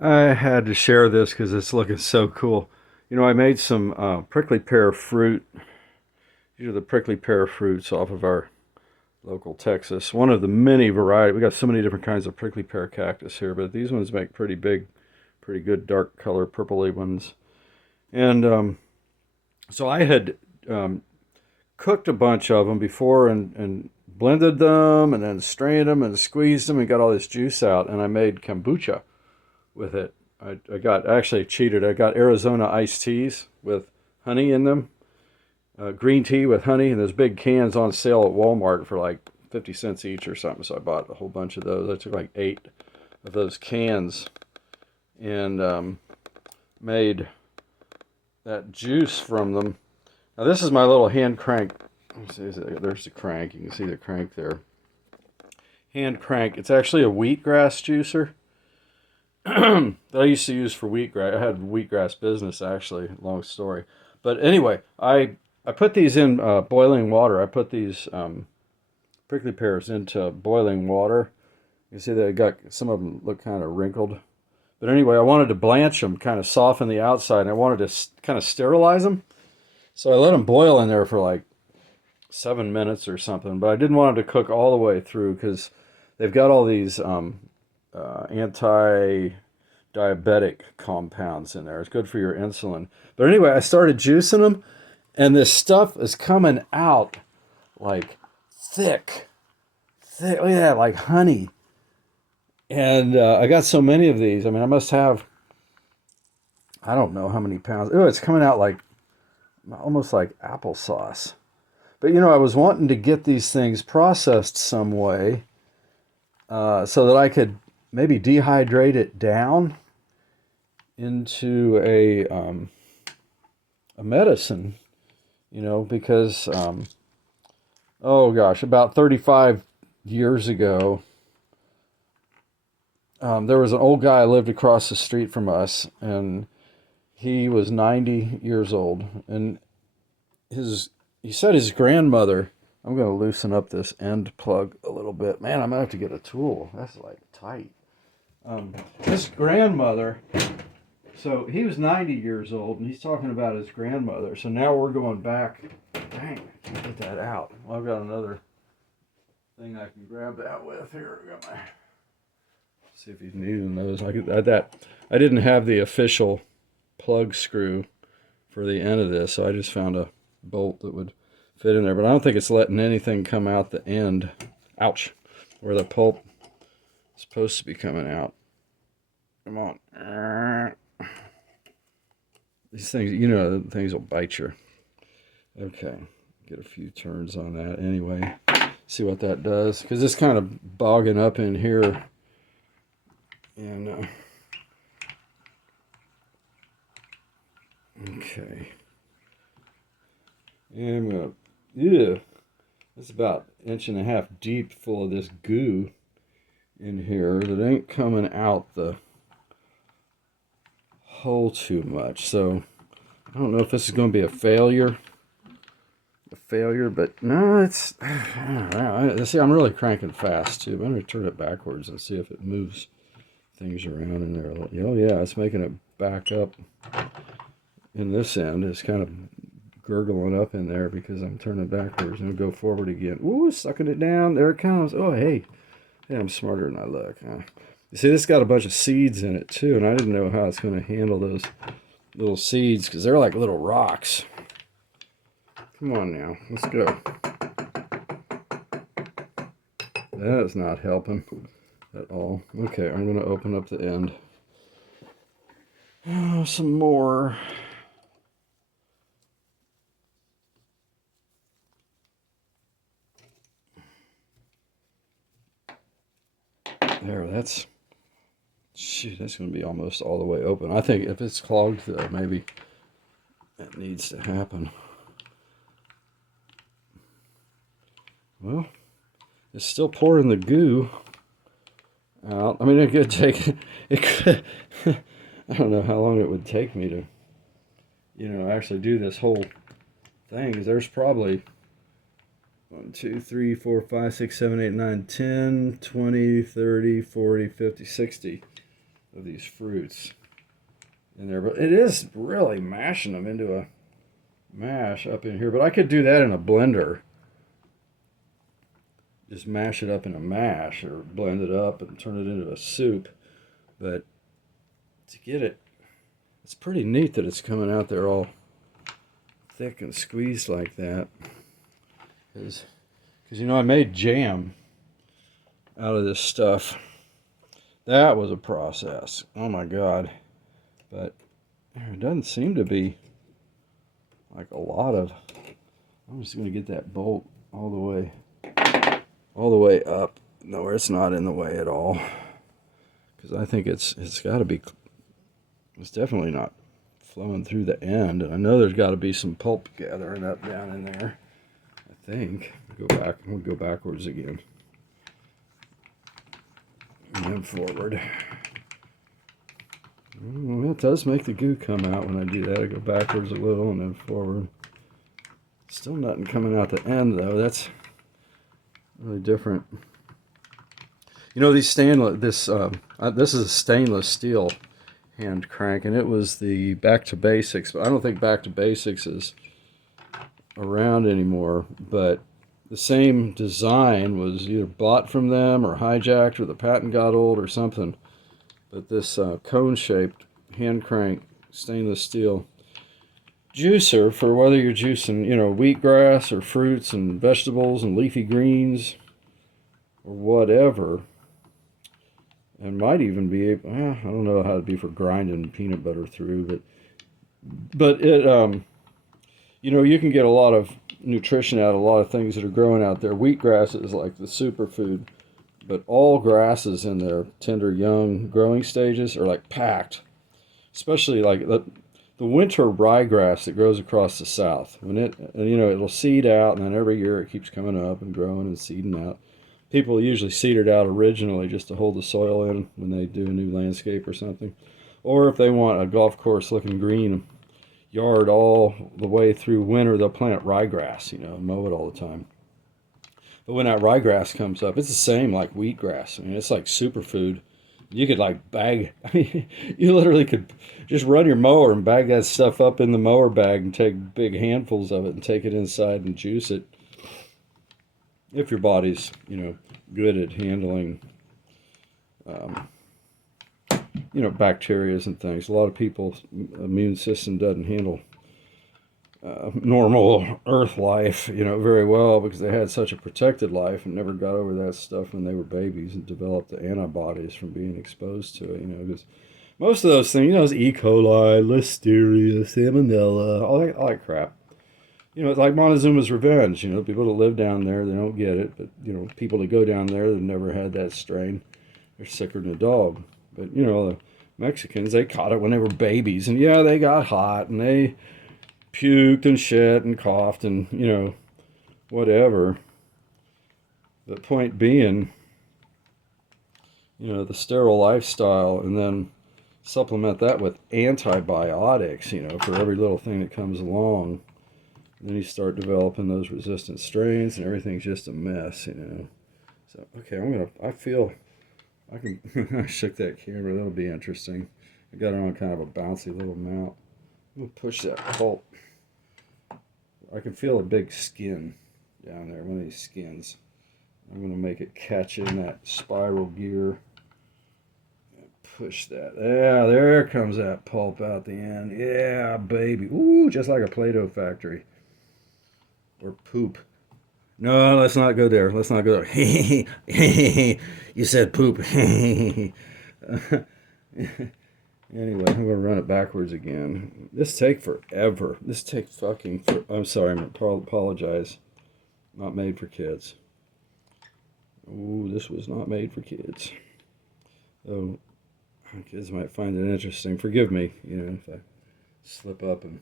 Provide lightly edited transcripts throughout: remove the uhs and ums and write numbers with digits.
I had to share this because it's looking so cool. You know, I made some prickly pear fruit. These are the prickly pear fruits off of our local Texas. One of the many variety. We got so many different kinds of prickly pear cactus here, but these ones make pretty big, pretty good dark color, purpley ones. And so I had um, cooked a bunch of them before and blended them and then strained them and squeezed them and got all this juice out. And I made kombucha with it. I got actually cheated. I got Arizona iced teas with honey in them, green tea with honey, and those big cans on sale at Walmart for like 50 cents each or something. So I bought a whole bunch of those. I took like 8 of those cans and made that juice from them. Now this is my little hand crank. There's the crank. You can see the crank there. Hand crank. It's actually a wheatgrass juicer that I used to use for wheatgrass. I had a wheatgrass business actually. Long story, but anyway, I put these in boiling water. I put these prickly pears into boiling water. You see they got some of them look kind of wrinkled, but anyway, I wanted to blanch them, kind of soften the outside, and I wanted to kind of sterilize them. So I let them boil in there for like 7 minutes or something. But I didn't want them to cook all the way through because they've got all these anti-diabetic compounds in there. It's good for your insulin. But anyway, I started juicing them, and this stuff is coming out like thick, thick. Look at that, like honey. And I got so many of these. I mean, I must have, I don't know how many pounds. Oh, it's coming out like almost like applesauce. But you know, I was wanting to get these things processed some way so that I could maybe dehydrate it down into a medicine, you know, because oh gosh, about 35 years ago, there was an old guy who lived across the street from us, and he was 90 years old, and his he said his grandmother. I'm going to loosen up this end plug a little bit. Man, I'm going to have to get a tool. That's like tight. His grandmother, so he was 90 years old, and he's talking about his grandmother. So now we're going back. Dang, I can't get that out. Well, I've got another thing I can grab that with. Here, I got my. See if he's needing those. I didn't have the official plug screw for the end of this, so I just found a bolt that would fit in there. But I don't think it's letting anything come out the end. Ouch! Where the pulp is supposed to be coming out. Come on. These things, you know, things will bite you. Okay, get a few turns on that anyway. See what that does, because it's kind of bogging up in here. And okay, and I'm gonna, yeah, it's about 1.5 inches deep, full of this goo in here that ain't coming out the hole too much. So I don't know if this is going to be a failure, but no, it's. See, I'm really cranking fast too. I'm going to turn it backwards and see if it moves things around in there. Oh yeah, it's making it back up in this end. It's kind of gurgling up in there because I'm turning backwards and go forward again. Ooh, sucking it down. There it comes. Oh hey, I'm smarter than I look. You see, this got a bunch of seeds in it too, and I didn't know how it's going to handle those little seeds because they're like little rocks. Come on now, let's go. That is not helping at all. Okay, I'm going to open up the end. Oh, some more. There, that's. Shoot, that's going to be almost all the way open. I think if it's clogged, though, maybe that needs to happen. Well, it's still pouring the goo out. I mean, it could take. It could. I don't know how long it would take me to, actually do this whole thing. There's probably 1, 2, 3, 4, 5, 6, 7, 8, 9, 10, 20, 30, 40, 50, 60 of these fruits in there. But it is really mashing them into a mash up in here. But I could do that in a blender. Just mash it up in a mash or blend it up and turn it into a soup. But to get it, it's pretty neat that it's coming out there all thick and squeezed like that. Because you know, I made jam out of this stuff. That was a process. Oh my God. But there doesn't seem to be like a lot of... I'm just going to get that bolt all the way up. No, it's not in the way at all. Because I think it's got to be... It's definitely not flowing through the end. And I know there's got to be some pulp gathering up down in there. I think. We'll go backwards again. And then forward. Well, it does make the goo come out when I do that. I go backwards a little and then forward. Still nothing coming out the end though. That's really different. You know, these stainless. This is a stainless steel hand crank, and it was the Back to Basics. But I don't think Back to Basics is around anymore. But the same design was either bought from them or hijacked, or the patent got old or something. But this cone-shaped hand crank stainless steel juicer for whether you're juicing, you know, wheatgrass or fruits and vegetables and leafy greens or whatever. And might even be able, I don't know how it'd be for grinding peanut butter through, but it, you know, you can get a lot of nutrition out of a lot of things that are growing out there. Wheatgrass is like the superfood, but all grasses in their tender young growing stages are like packed, especially like the winter ryegrass that grows across the south. When it, you know, it'll seed out, and then every year it keeps coming up and growing and seeding out. People usually seed it out originally just to hold the soil in when they do a new landscape or something. Or if they want a golf course looking green yard all the way through winter, they'll plant ryegrass, you know, and mow it all the time. But when that ryegrass comes up, it's the same like wheatgrass. I mean, it's like superfood. You could like bag, I mean, you literally could just run your mower and bag that stuff up in the mower bag and take big handfuls of it and take it inside and juice it. If your body's, you know, good at handling, you know, bacteria and things. A lot of people's immune system doesn't handle normal earth life, you know, very well because they had such a protected life and never got over that stuff when they were babies and developed the antibodies from being exposed to it, you know, because most of those things, you know, is E. coli, listeria, salmonella, all that crap. You know, it's like Montezuma's Revenge. You know, people that live down there, they don't get it. But, you know, people that go down there that never had that strain, they're sicker than a dog. But, you know, the Mexicans, they caught it when they were babies. And, yeah, they got hot. And they puked and shit and coughed and, you know, whatever. The point being, you know, the sterile lifestyle. And then supplement that with antibiotics, you know, for every little thing that comes along. And then you start developing those resistant strains, and everything's just a mess, you know. So, okay, I feel, I can, I shook that camera, that'll be interesting. I got it on kind of a bouncy little mount. I'm going to push that pulp. I can feel a big skin down there, one of these skins. I'm going to make it catch in that spiral gear. Push that. Yeah, there comes that pulp out the end. Yeah, baby. Ooh, just like a Play-Doh factory. Or poop. No, let's not go there. Let's not go there. You said poop. Anyway, I'm going to run it backwards again. This take forever. This take fucking I'm sorry, I apologize. Not made for kids. Ooh, this was not made for kids. So, kids might find it interesting. Forgive me, you know, if I slip up and...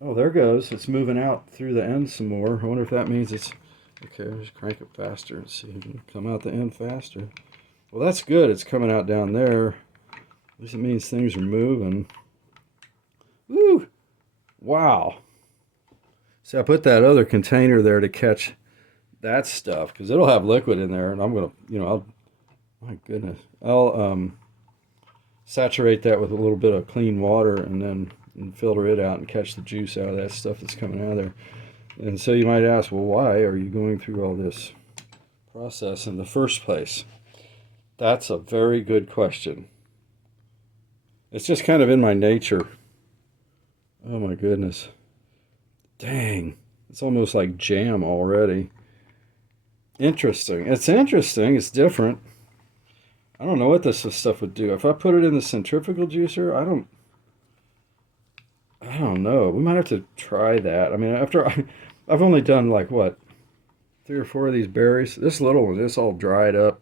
Oh, there it goes. It's moving out through the end some more. I wonder if that means it's... Okay, I'll just crank it faster and see if it can come out the end faster. Well, that's good. It's coming out down there. This means things are moving. Woo! Wow. See, I put that other container there to catch that stuff, because it'll have liquid in there, and I'm going to, you know, my goodness. saturate that with a little bit of clean water, and then filter it out and catch the juice out of that stuff that's coming out of there. And so you might ask, well, why are you going through all this process in the first place? That's a very good question. It's just kind of in my nature. Oh my goodness. Dang. It's almost like jam already. Interesting. It's interesting. It's different. I don't know what this stuff would do. If I put it in the centrifugal juicer, I don't know. We might have to try that. I mean, I've only done like what, 3 or 4 of these berries. This little one, this all dried up.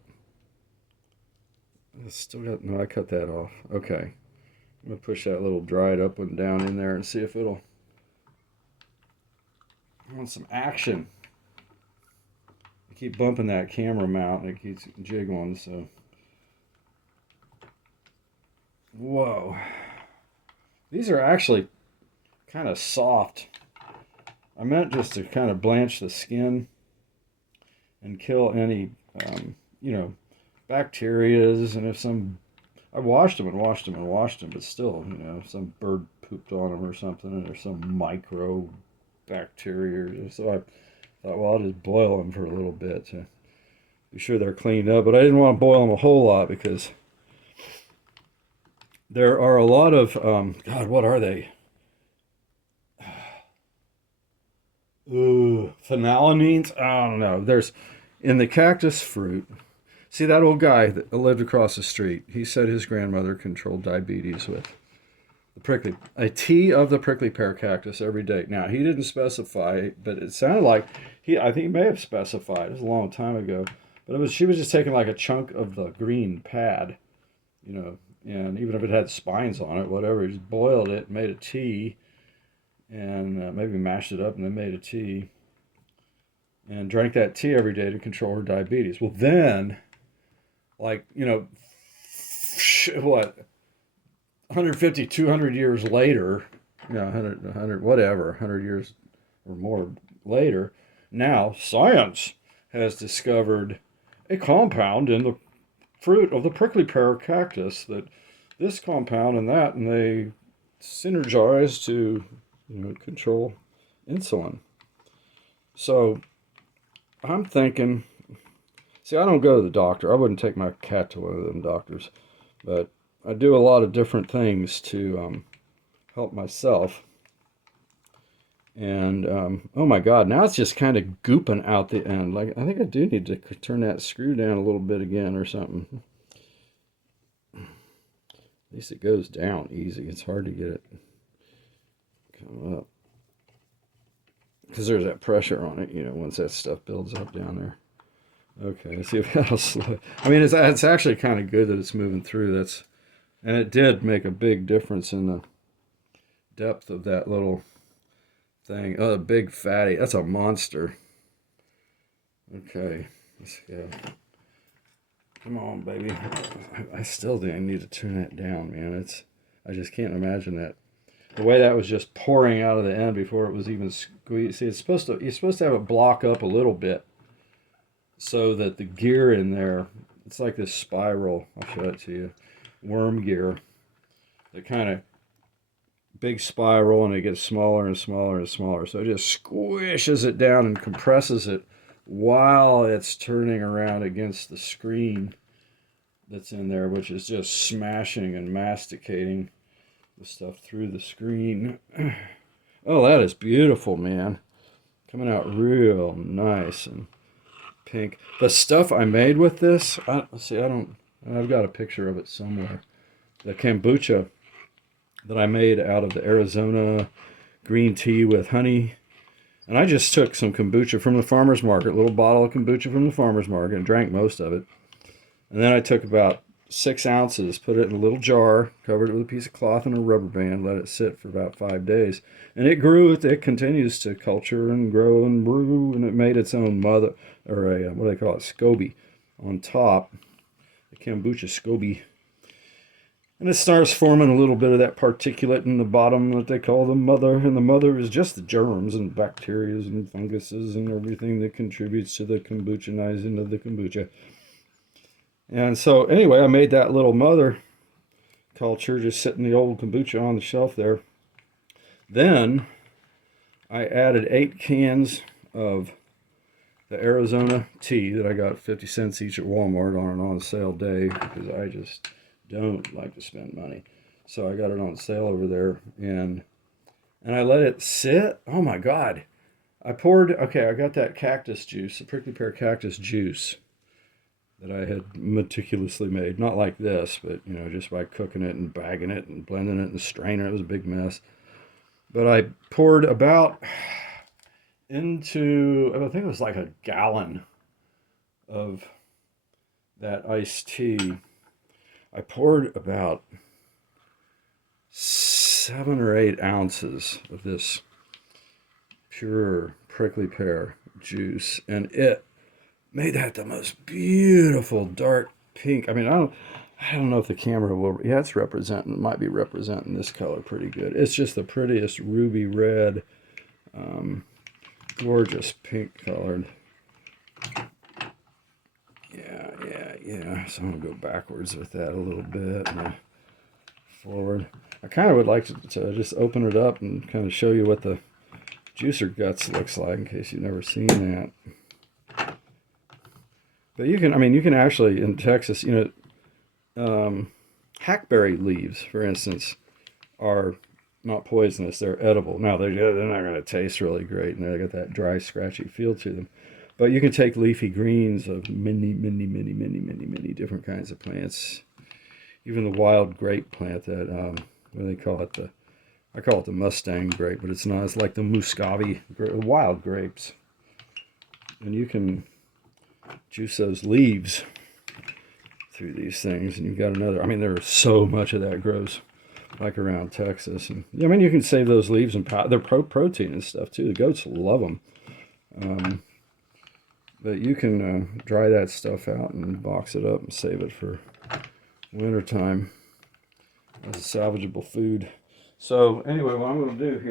It's still got, no, I cut that off. Okay. I'm going to push that little dried up one down in there and see if it'll, I want some action. I keep bumping that camera mount and it keeps jiggling, so. Whoa. These are actually kind of soft. I meant just to kind of blanch the skin and kill any, you know, bacterias, and if some, I washed them and washed them and washed them, but still, you know, some bird pooped on them or something, and there's some micro bacteria. So I thought, well, I'll just boil them for a little bit to be sure they're cleaned up. But I didn't want to boil them a whole lot because there are a lot of, God, what are they? Ooh, phenylamines? I don't know. There's, in the cactus fruit, see that old guy that lived across the street? He said his grandmother controlled diabetes with a tea of the prickly pear cactus every day. Now, he didn't specify, but it sounded like I think he may have specified. It was a long time ago. But she was just taking like a chunk of the green pad, you know, and even if it had spines on it, whatever, he just boiled it, made a tea, and maybe mashed it up and then made a tea, and drank that tea every day to control her diabetes. Well, then, like, you know, what, 150, 200 years later, you know, 100, whatever, 100 years or more later, now science has discovered a compound in the fruit of the prickly pear cactus that this compound and that, and they synergize to, you know, control insulin. So I'm thinking, see, I don't go to the doctor. I wouldn't take my cat to one of them doctors, but I do a lot of different things to help myself. And oh my God, now it's just kind of gooping out the end. Like, I think I do need to turn that screw down a little bit again or something. At least it goes down easy. It's hard to get it come up because there's that pressure on it, you know, once that stuff builds up down there. Okay, let's see if that'll slow. I mean, it's actually kind of good that it's moving through. And it did make a big difference in the depth of that little thing. Oh, a big fatty. That's a monster. Okay, let's go. Come on, baby. I still need to turn that down, man. I just can't imagine that. The way that was just pouring out of the end before it was even squeezed. See, you're supposed to have it block up a little bit so that the gear in there, it's like this spiral. I'll show it to you. Worm gear. The kind of big spiral, and it gets smaller and smaller and smaller. So it just squishes it down and compresses it while it's turning around against the screen that's in there, which is just smashing and masticating the stuff through the screen. Oh, that is beautiful, man. Coming out real nice and pink. The stuff I made with this, I've got a picture of it somewhere. The kombucha that I made out of the Arizona green tea with honey. And I just took some kombucha from the farmer's market, a little bottle of kombucha from the farmer's market, and drank most of it. And then I took about 6 ounces, put it in a little jar, covered it with a piece of cloth and a rubber band, let it sit for about 5 days. And it grew, it continues to culture and grow and brew, and it made its own mother, or a, what do they call it, SCOBY on top, the kombucha SCOBY. And it starts forming a little bit of that particulate in the bottom that they call the mother. And the mother is just the germs and bacteria and funguses and everything that contributes to the kombuchanizing of the kombucha. And so anyway, I made that little mother culture, just sitting the old kombucha on the shelf there. Then I added 8 cans of the Arizona tea that I got 50 cents each at Walmart on an on sale day because I just don't like to spend money. So I got it on sale over there, and I let it sit. Oh my God. I got that cactus juice, the prickly pear cactus juice that I had meticulously made. Not like this, but just by cooking it and bagging it and blending it in the strainer. It was a big mess. But I poured about into, I think it was like a gallon of that iced tea. I poured about 7 or 8 ounces of this pure prickly pear juice, and it made that the most beautiful dark pink. I mean, I don't know if the camera will. Yeah, it's representing. It might be representing this color pretty good. It's just the prettiest ruby red, gorgeous pink colored. Yeah. So I'm gonna go backwards with that a little bit and forward. I kind of would like to just open it up and kind of show you what the juicer guts looks like in case you've never seen that. But you can actually, in Texas, hackberry leaves, for instance, are not poisonous. They're edible. Now, they're not going to taste really great, and they got that dry, scratchy feel to them. But you can take leafy greens of many different kinds of plants. Even the wild grape plant that, what do they call it? I call it the Mustang grape, but it's not. It's like the Muscovy wild grapes. And you can juice those leaves through these things, and you've got another. I mean, there's so much of that grows like around Texas. And I mean, you can save those leaves and they're protein and stuff too. The goats love them. But you can dry that stuff out and box it up and save it for wintertime as a salvageable food. So anyway, what I'm going to do here